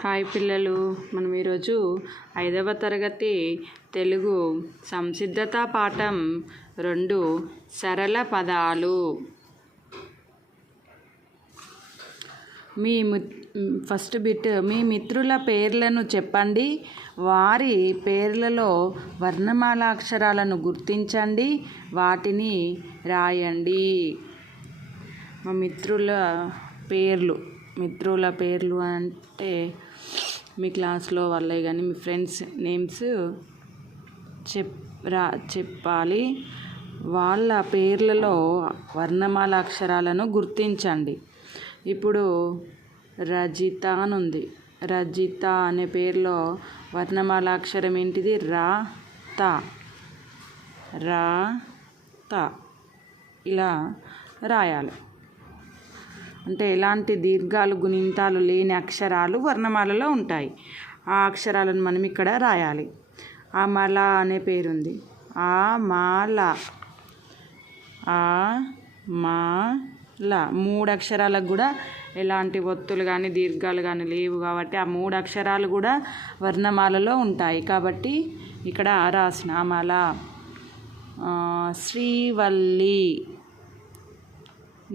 Hi పిల్లలు, మనం ఈరోజు 5వ తరగతి తెలుగు సంసిద్ధత పాఠం 2 సరళ పదాలు. ఫస్ట్ బిట్, మీ మిత్రుల పేర్లను చెప్పండి, వారి పేర్లలో వర్ణమాలాక్షరాలను గుర్తించండి, వాటిని రాయండి. మా మిత్రుల పేర్లు అంటే మీ క్లాస్లో వాళ్ళే కానీ మీ ఫ్రెండ్స్ నేమ్స్ చెప్పాలి. వాళ్ళ పేర్లలో వర్ణమాల అక్షరాలను గుర్తించండి. ఇప్పుడు రజిత అని ఉంది. రజిత అనే పేరులో వర్ణమాల అక్షరం ఏంటిది? రా త. ఇలా రాయాలి. అంటే ఎలాంటి దీర్ఘాలు గుణింతాలు లేని అక్షరాలు వర్ణమాలలో ఉంటాయి. ఆ అక్షరాలను మనం ఇక్కడ రాయాలి. అమల అనే పేరుంది. అమల 3 అక్షరాలకు కూడా ఎలాంటి ఒత్తులు కానీ దీర్ఘాలు కానీ లేవు కాబట్టి ఆ 3 అక్షరాలు కూడా వర్ణమాలలో ఉంటాయి. కాబట్టి ఇక్కడ రాసిన అమల. శ్రీవల్లి,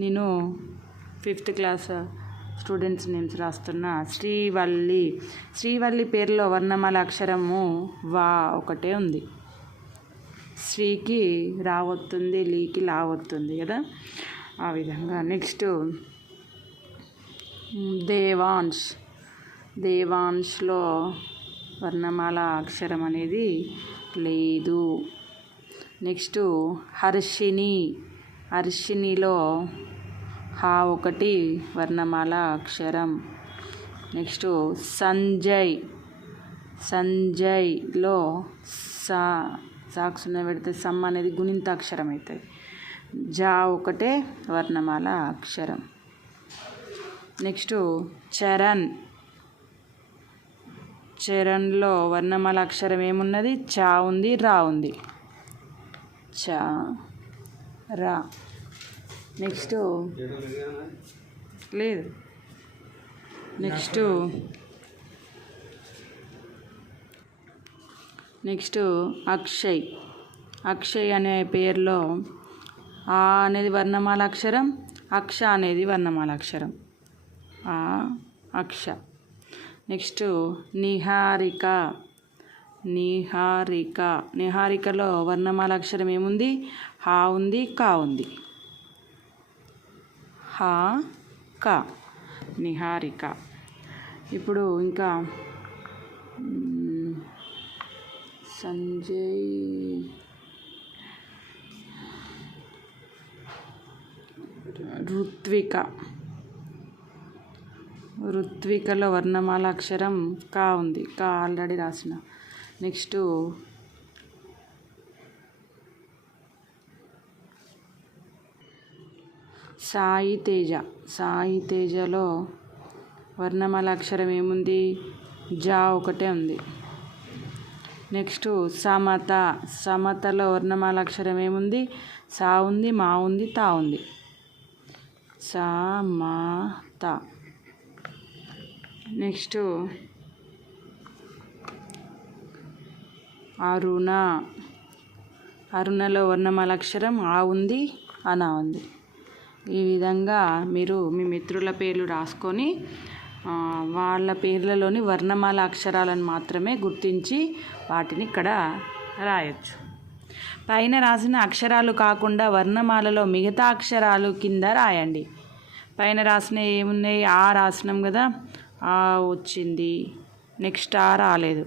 నేను 5th క్లాస్ స్టూడెంట్స్ నేమ్స్ రాస్తున్నా. శ్రీవల్లి పేరులో వర్ణమాల అక్షరము వా ఒకటే ఉంది. శ్రీకి రా వస్తుంది, లీకి లా వస్తుంది కదా, ఆ విధంగా. నెక్స్ట్ దేవాంశ్లో వర్ణమాల అక్షరం అనేది లేదు. నెక్స్ట్ హర్షినిలో హా ఒకటి వర్ణమాల అక్షరం. నెక్స్ట్ సంజయ్లో సాక్షున పెడితే సమ్ అనేది గుణింత అక్షరం అవుతుంది. జా ఒకటే వర్ణమాల అక్షరం. నెక్స్ట్ చరణ్లో వర్ణమాల అక్షరం ఏమున్నది? చా ఉంది, రా ఉంది. రా. నెక్స్ట్ లేదు. నెక్స్ట్ అక్షయ్ అనే పేరులో ఆ అనేది వర్ణమాల అక్షరం, అక్ష అనేది వర్ణమాల అక్షరం. అక్ష. నెక్స్ట్ నిహారికలో వర్ణమాల అక్షరం ఏముంది? హా ఉంది, కా ఉంది. కా నిహారిక. ఇప్పుడు ఇంకా ఋత్వికలో వర్ణమాల అక్షరం కా ఉంది. కా ఆల్రెడీ రాసిన. నెక్స్ట్ సాయి తేజలో వర్ణమాల అక్షరం ఏముంది? జా ఒకటే ఉంది. నెక్స్ట్ సమతలో వర్ణమాల అక్షరం ఏముంది? సా ఉంది, మా ఉంది, తా ఉంది. సమత. నెక్స్ట్ అరుణలో వర్ణమాల అక్షరం ఆ ఉంది, అనా ఉంది. ఈ విధంగా మీరు మీ మిత్రుల పేర్లు రాసుకొని వాళ్ళ పేర్లలోని వర్ణమాల అక్షరాలను మాత్రమే గుర్తించి వాటిని ఇక్కడ రాయొచ్చు. పైన రాసిన అక్షరాలు కాకుండా వర్ణమాలలో మిగతా అక్షరాలు కింద రాయండి. పైన రాసిన ఏమున్నాయి? ఆ రాసినాం కదా, ఆ వచ్చింది. నెక్స్ట్ ఆ రాలేదు.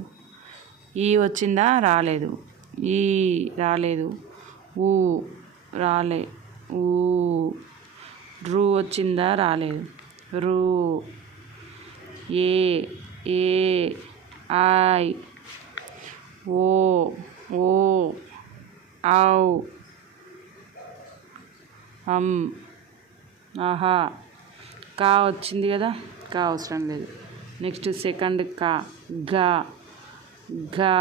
ఈ వచ్చిందా? రాలేదు. ఈ రాలేదు. ఊ రాలే. ఊ. రు వచ్చిందా? రాలేదు. రు. A I. ఓ ఔ ఆహా. కా వచ్చింది కదా, కా అవసరం లేదు. నెక్స్ట్ సెకండ్ గా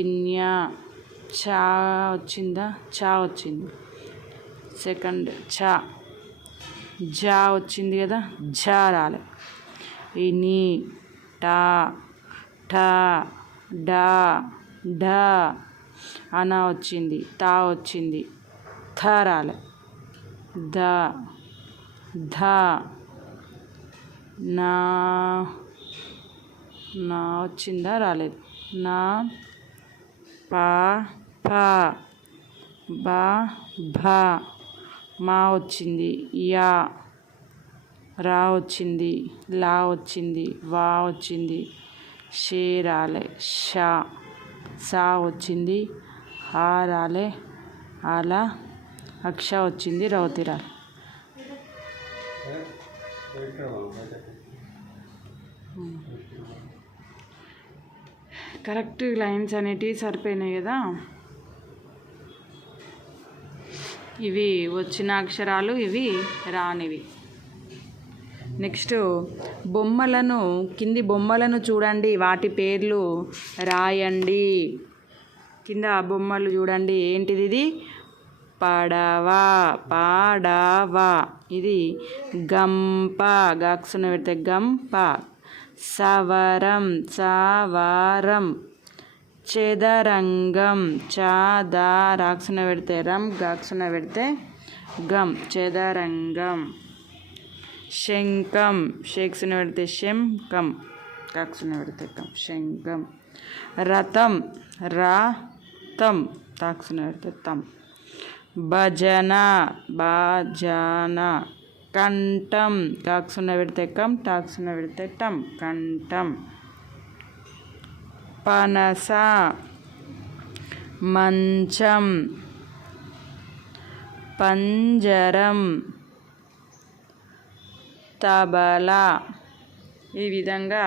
ఇన్యా. చా వచ్చిందా? చా వచ్చింది. సెకండ్ జా వచ్చింది కదా, జా రాలే. ఇని టా ఠా డా ఢ అన వచ్చింది, తా వచ్చింది, థ రాలే, ద ధ నా నా వచ్చిందా రాలేదు, నా పా ఫ బా భ మా వచ్చింది, యా రా వచ్చింది, లా వచ్చింది, వా వచ్చింది, షే రాలే, షా సా వచ్చింది, హా రాలే, అలా అక్ష వచ్చింది, రౌతి రాలే. కరెక్ట్ లైన్స్ అనేటివి సరిపోయినాయి కదా. ఇవి వచ్చిన అక్షరాలు, ఇవి రానివి. నెక్స్ట్ బొమ్మలను, కింది బొమ్మలను చూడండి, వాటి పేర్లు రాయండి. కింద బొమ్మలు చూడండి, ఏంటిది? ఇది పడవ, పాడవ. ఇది గంప, గాక్సున పెడితే గంప. సవరం, సవరం. చదరంగం, చాదారాక్సున పెడితే రం, గాక్సున పెడితే గం, చదరంగం. శంఖం, షేక్సున పెడితే శంఖం, కాక్సున పెడితే కం, శంఖం. రథం, రథం, తాక్సున పెడితే తం. భజన, భజన. కంఠం, కాక్సున పెడితే కం, టాక్సున పెడితే టం, కంఠం. పనస, మంచం. పంజరం, తబల. ఈ విధంగా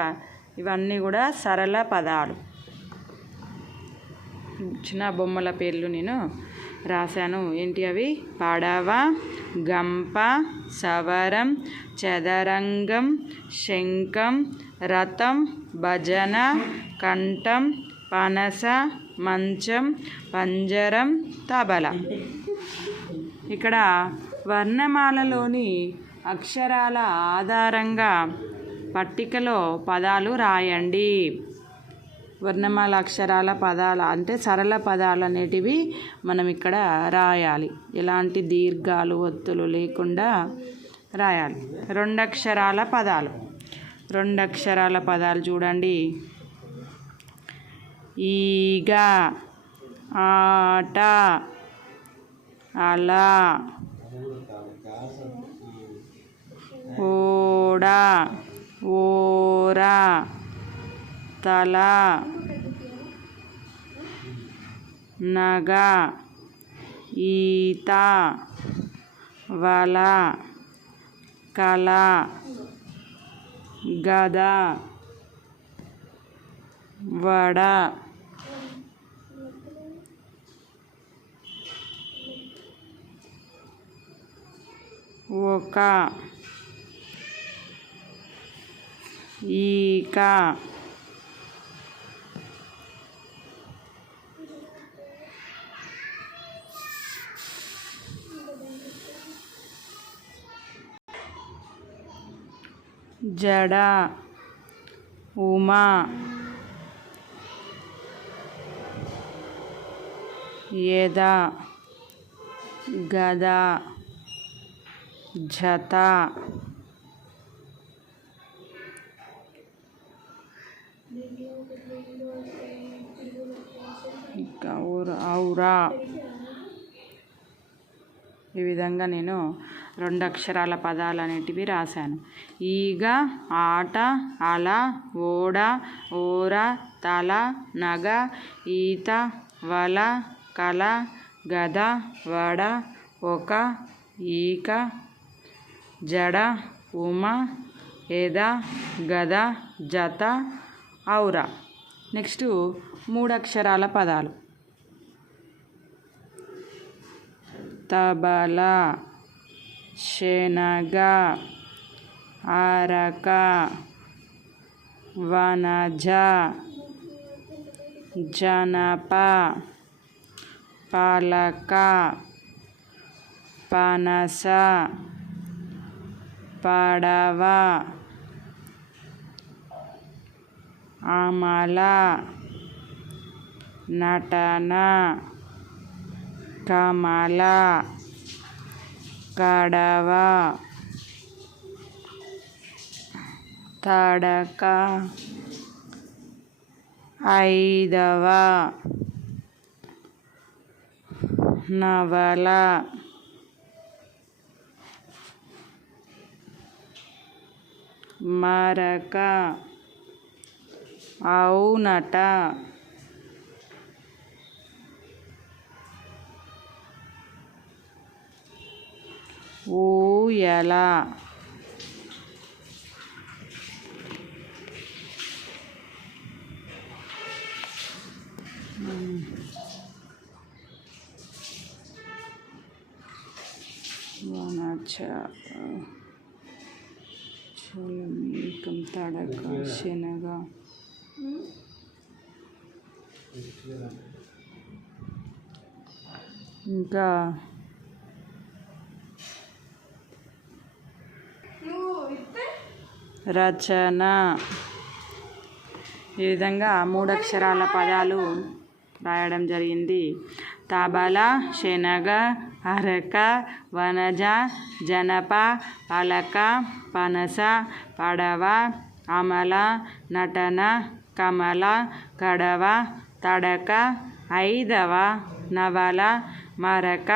ఇవన్నీ కూడా సరళ పదాలు. చిన్న బొమ్మల పేర్లు నేను రాశాను. ఏంటి అవి? పడవ, గంప, సవరం, చదరంగం, శంఖం, రథం, భజన, కంఠం, పనస, మంచం, పంజరం, తబల. ఇక్కడ వర్ణమాలలోని అక్షరాల ఆధారంగా పట్టికలో పదాలు రాయండి. వర్ణమాల అక్షరాల పదాలు అంటే సరళ పదాలు అనేటివి మనం ఇక్కడ రాయాలి. ఎలాంటి దీర్ఘాలు, ఒత్తులు లేకుండా రాయాలి. 2 అక్షరాల పదాలు. 2 అక్షరాల పదాలు చూడండి. ఈగ, ఆట, అలా, ఓడ, ఓర, తల, నగ, ఈత, వల, కల, గద, వడ, ఒక, ఈక, జడ, ఉమా, ఎద, గద, జత, ఔరా. ఈ విధంగా నేను 2 అక్షరాల పదాలు అనేటివి రాశాను. ఈగ, ఆట, అల, ఓడ, ఓర, తల, నగ, ఈత, వల, కల, గద, వడ, ఒక, ఈక, జడ, ఉమ, ఎద, గద, జత, ఔరా. నెక్స్ట్ 3 అక్షరాల పదాలు. తబల, శనగ, అరక, వనజ, జనప, పలక, పనస, పడవ, అమల, నటన, కమల, కడవ, తడక, ఐదవ, నవల, మరక, అవునట, ఊయల, చలమేకం, తడక, శనగ, ఇంకా రచన. ఈ విధంగా 3 అక్షరాల పదాలు రాయడం జరిగింది. తబల, శనగ, అరక, వనజ, జనప, పలక, పనస, పడవ, అమల, నటన, కమల, కడవ, తడక, ఐదవ, నవల, మరక,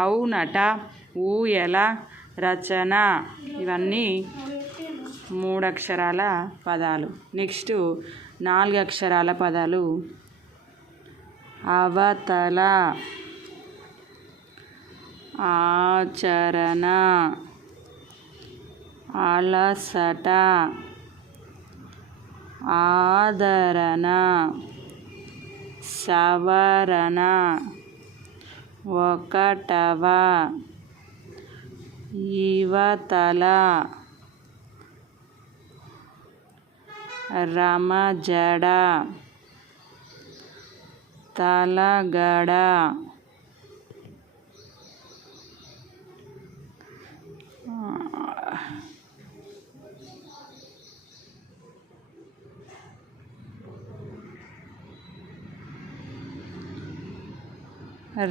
అవునట, ఊయల, రచన. ఇవన్నీ 3 అక్షరాల పదాలు. నెక్స్ట్ 4 అక్షరాల పదాలు. అవతల, ఆచరణ, అలసట, ఆదరణ, సవరణ, ఒకటవ, ఇవతల, రమజడ, తలగడ,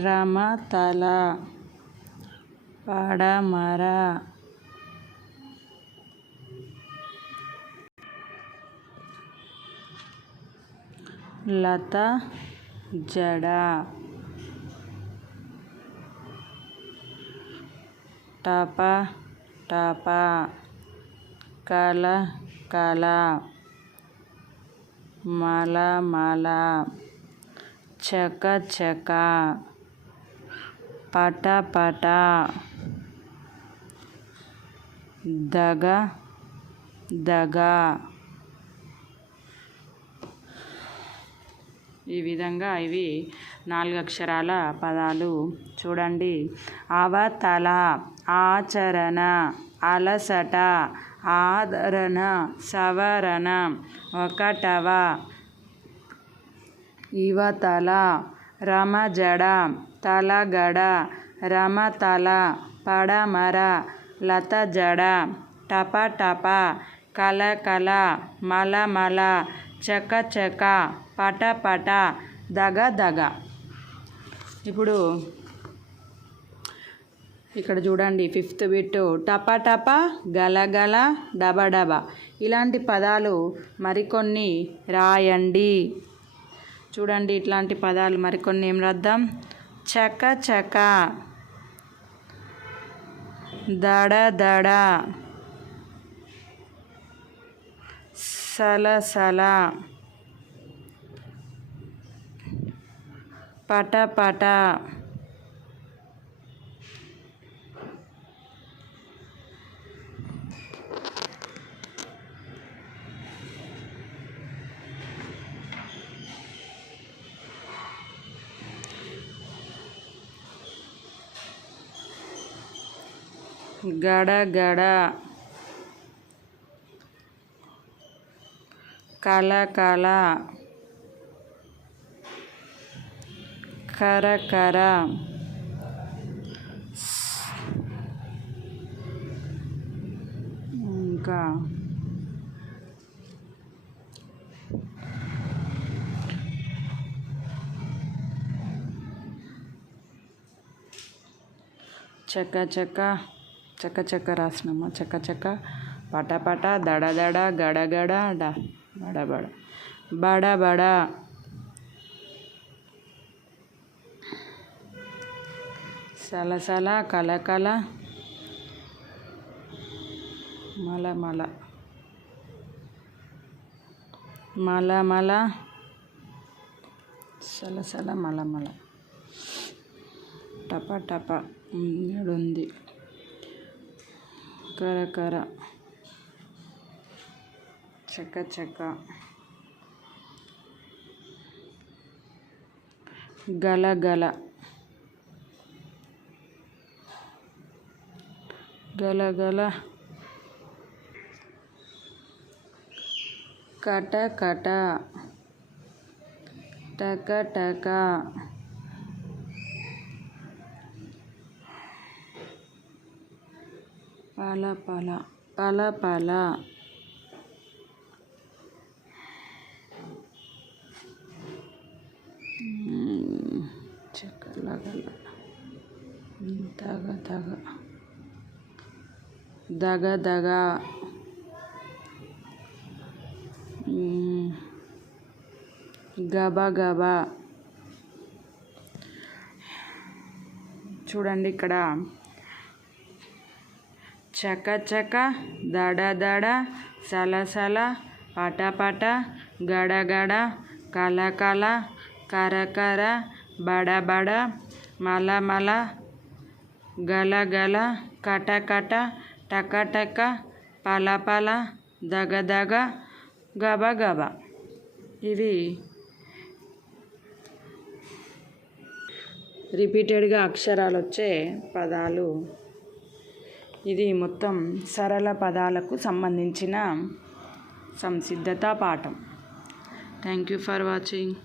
రమతల, పడమర, లత జడ, టప టప, కల కల, మల మల, చక చక, పట పట, దగ దగ. ఈ విధంగా ఇవి 4 అక్షరాల పదాలు. చూడండి. అవతల, ఆచరణ, అలసట, ఆదరణ, సవరణ, ఒకటవ, ఇవతల, రమజడ, తలగడ, రమతల, పడమర, లతజడ, టప టప, కలకల, మలమల, చక చక, పట పట, దగ దగ. ఇప్పుడు ఇక్కడ చూడండి 5th బిట్. టప టప, గలగల, డబడబ. ఇలాంటి పదాలు మరికొన్ని రాయండి. చూడండి, ఇట్లాంటి పదాలు మరికొన్ని ఏం రాద్దాం. చక చక, దడ దడ, సలసల, పట పట, గడ గడ, కల కల, కర కర, ఇంకా చక్క చక్క చక్క చక్క రాసినమ్మా. చక్క చక్క, పట పట, దడ దడ, గడ గడ, బడ బడ, బడ బడ, సల సల, కల కల, మల మల, మల మల, సల సల, మల మల, టప టప ఉంది, కర కర, చక్క చక్క, గల గల, గల గల, కట కట, టక టక, పల పల, పల పల, చక్కలగల, దగ దగ, దగ దగ, గబ గబ. చూడండి ఇక్కడ చక చక, దడ దడ, సల సల, పట పట, గడ గడ, కల కల, కర కర, బడ బడ, మల మల, గల గల, కట కట, టక టక, పల పల, దగ దగ, గబ గబ. ఇవి రిపీటెడ్గా అక్షరాలు వచ్చే పదాలు. ఇది మొత్తం సరళ పదాలకు సంబంధించిన సంసిద్ధత పాఠం. Thank you for watching.